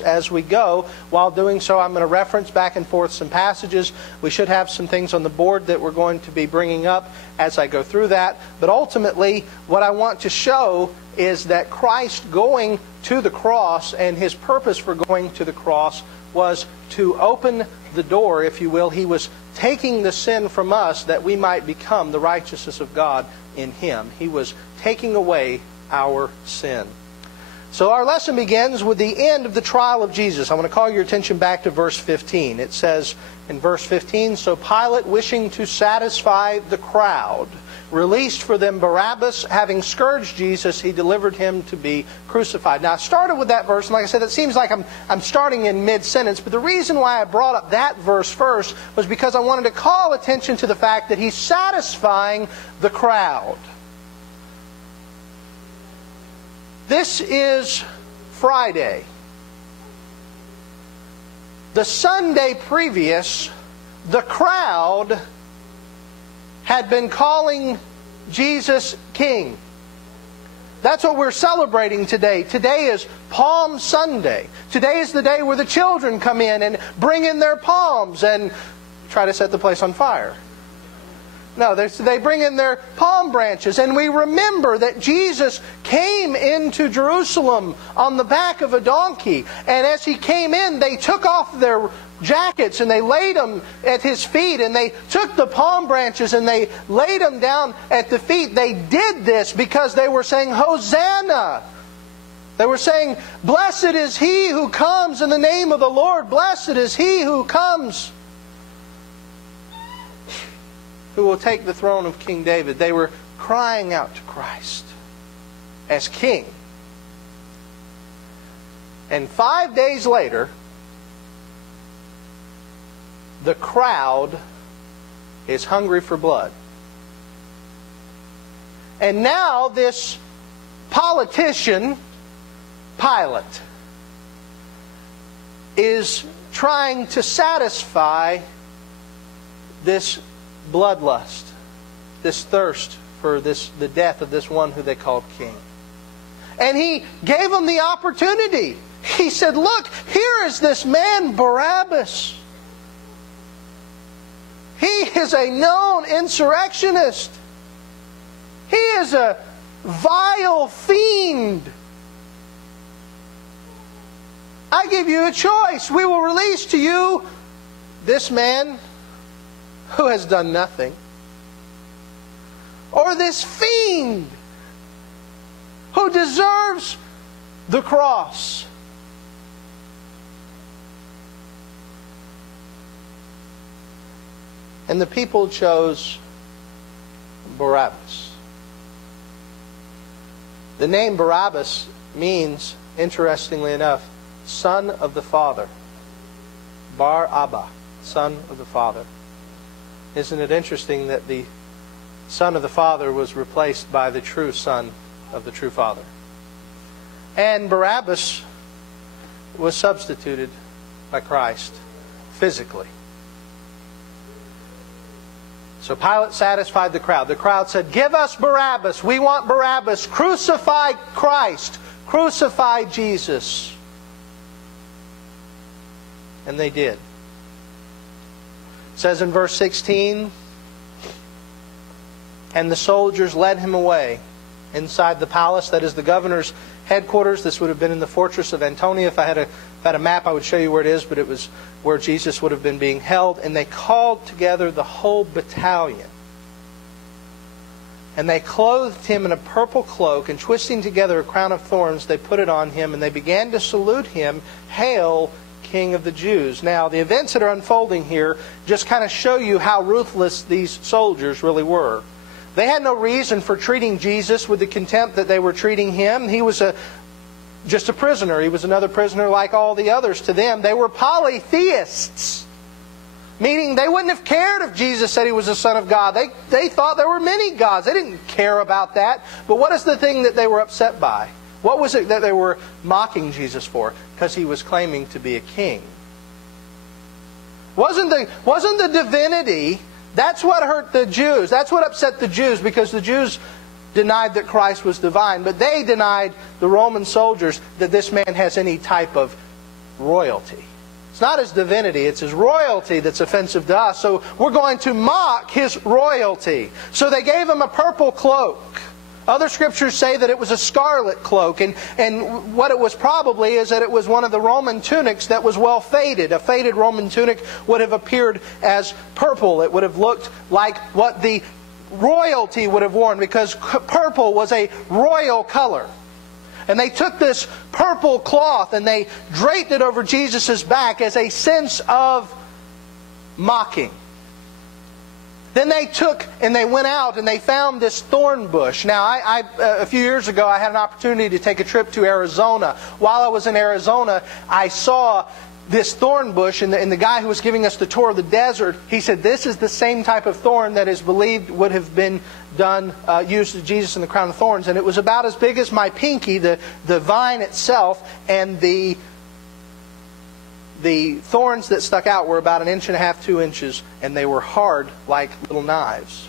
as we go. While doing so, I'm going to reference back and forth some passages. We should have some things on the board that we're going to be bringing up as I go through that. But ultimately, what I want to show is that Christ going to the cross, and His purpose for going to the cross was to open the door, if you will. He was taking the sin from us that we might become the righteousness of God in Him. He was taking away our sin. So our lesson begins with the end of the trial of Jesus. I want to call your attention back to verse 15. It says in verse 15, "So Pilate, wishing to satisfy the crowd, released for them Barabbas. Having scourged Jesus, he delivered him to be crucified." Now I started with that verse, and like I said, it seems like I'm starting in mid-sentence, but the reason why I brought up that verse first was because I wanted to call attention to the fact that He's satisfying the crowd. This is Friday. The Sunday previous, the crowd had been calling Jesus King. That's what we're celebrating today. Today is Palm Sunday. Today is the day where the children come in and bring in their palms and try to set the place on fire. No, they bring in their palm branches, and we remember that Jesus came into Jerusalem on the back of a donkey. And as He came in, they took off their jackets and they laid them at His feet, and they took the palm branches and they laid them down at the feet. They did this because they were saying, "Hosanna!" They were saying, "Blessed is He who comes in the name of the Lord. Blessed is He who comes, who will take the throne of King David." They were crying out to Christ as King. And 5 days later, the crowd is hungry for blood. And now this politician, Pilate, is trying to satisfy this bloodlust, this thirst for the death of this one who they called king. And he gave them the opportunity. He said, "Look, here is this man Barabbas. He is a known insurrectionist. He is a vile fiend. I give you a choice. We will release to you this man who has done nothing, or this fiend who deserves the cross." And the people chose Barabbas. The name Barabbas means, interestingly enough, son of the Father. Bar Abba, son of the Father. Isn't it interesting that the Son of the Father was replaced by the true Son of the true Father? And Barabbas was substituted by Christ physically. So Pilate satisfied the crowd. The crowd said, "Give us Barabbas. We want Barabbas. Crucify Christ. Crucify Jesus." And they did. It says in verse 16, "And the soldiers led Him away inside the palace," that is the governor's headquarters. This would have been in the fortress of Antonia. If I had a map, I would show you where it is, but it was where Jesus would have been being held. "And they called together the whole battalion. And they clothed Him in a purple cloak, and twisting together a crown of thorns, they put it on Him, and they began to salute Him, 'Hail, King of the Jews.'" Now, the events that are unfolding here just kind of show you how ruthless these soldiers really were. They had no reason for treating Jesus with the contempt that they were treating Him. He was just a prisoner. He was another prisoner like all the others to them. They were polytheists, meaning they wouldn't have cared if Jesus said He was the Son of God. They thought there were many gods. They didn't care about that. But what is the thing that they were upset by? What was it that they were mocking Jesus for? Because He was claiming to be a king. Wasn't the divinity. That's what hurt the Jews. That's what upset the Jews, because the Jews denied that Christ was divine, but they denied, the Roman soldiers, that this man has any type of royalty. It's not His divinity, it's His royalty that's offensive to us. So we're going to mock His royalty. So they gave Him a purple cloak. Other scriptures say that it was a scarlet cloak. And what it was probably is that it was one of the Roman tunics that was well faded. A faded Roman tunic would have appeared as purple. It would have looked like what the royalty would have worn, because purple was a royal color. And they took this purple cloth and they draped it over Jesus' back as a sense of mocking. Then they took and they went out and they found this thorn bush. Now, a few years ago, I had an opportunity to take a trip to Arizona. While I was in Arizona, I saw this thorn bush, and the guy who was giving us the tour of the desert, he said this is the same type of thorn that is believed would have been used to Jesus in the crown of thorns. And it was about as big as my pinky, the vine itself, and the thorns that stuck out were about 1.5 inches, 2 inches, and they were hard like little knives.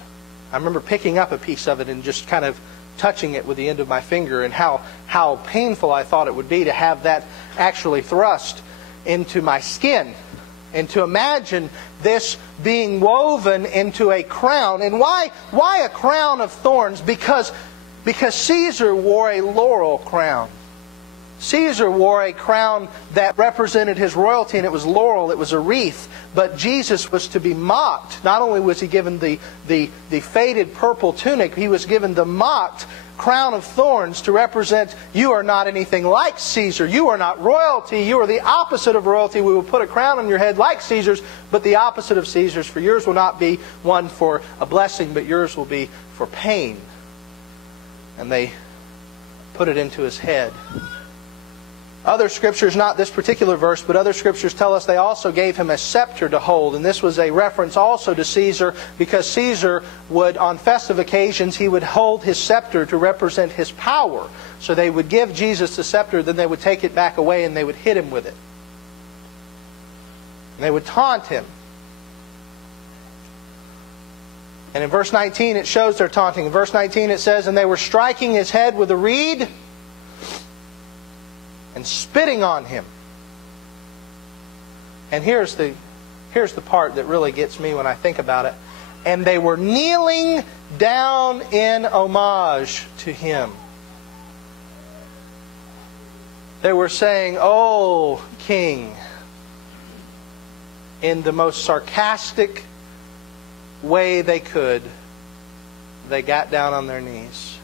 I remember picking up a piece of it and just kind of touching it with the end of my finger, and how painful I thought it would be to have that actually thrust into my skin. And to imagine this being woven into a crown. And why a crown of thorns? Because Caesar wore a laurel crown. Caesar wore a crown that represented his royalty, and it was laurel, it was a wreath. But Jesus was to be mocked. Not only was He given the faded purple tunic, He was given the mocked crown of thorns to represent, you are not anything like Caesar. You are not royalty. You are the opposite of royalty. We will put a crown on your head like Caesar's, but the opposite of Caesar's. For yours will not be one for a blessing, but yours will be for pain. And they put it into His head. Other scriptures, not this particular verse, but other scriptures tell us they also gave Him a scepter to hold. And this was a reference also to Caesar, because Caesar would, on festive occasions, he would hold his scepter to represent his power. So they would give Jesus the scepter, then they would take it back away and they would hit Him with it. And they would taunt Him. And in verse 19 it shows their taunting. In verse 19 it says, and they were striking His head with a reed and spitting on Him. And here's the part that really gets me when I think about it. And they were kneeling down in homage to Him. They were saying, "Oh, King," in the most sarcastic way they could. They got down on their knees.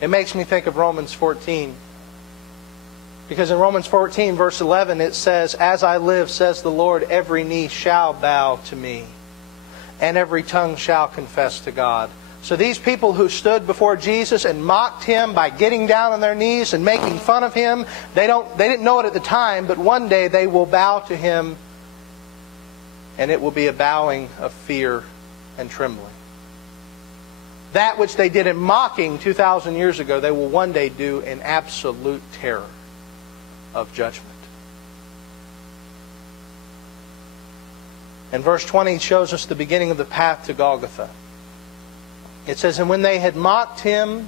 It makes me think of Romans 14. Because in Romans 14, verse 11, it says, as I live, says the Lord, every knee shall bow to me, and every tongue shall confess to God. So these people who stood before Jesus and mocked Him by getting down on their knees and making fun of Him, they didn't know it at the time, but one day they will bow to Him, and it will be a bowing of fear and trembling. That which they did in mocking 2,000 years ago, they will one day do in absolute terror of judgment. And verse 20 shows us the beginning of the path to Golgotha. It says, and when they had mocked Him,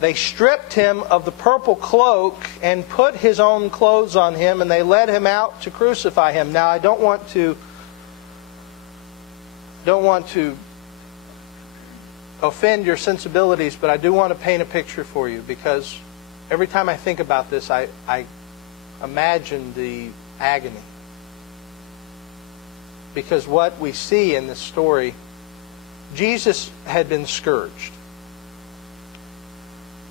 they stripped Him of the purple cloak and put His own clothes on Him, and they led Him out to crucify Him. Now, I don't want to offend your sensibilities, but I do want to paint a picture for you, because every time I think about this, I imagine the agony. Because what we see in this story, Jesus had been scourged.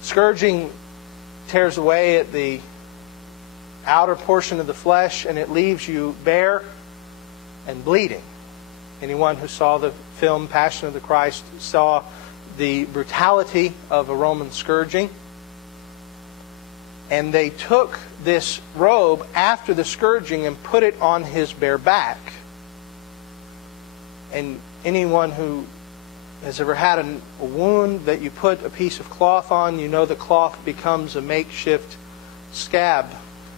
Scourging tears away at the outer portion of the flesh, and it leaves you bare and bleeding. Anyone who saw the film Passion of the Christ saw the brutality of a Roman scourging. And they took this robe after the scourging and put it on His bare back. And anyone who has ever had a wound that you put a piece of cloth on, you know the cloth becomes a makeshift scab,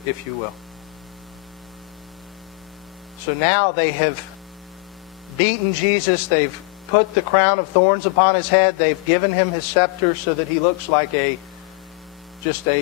if you will. So now they have beaten Jesus. They've put the crown of thorns upon His head. They've given Him His scepter so that He looks like just a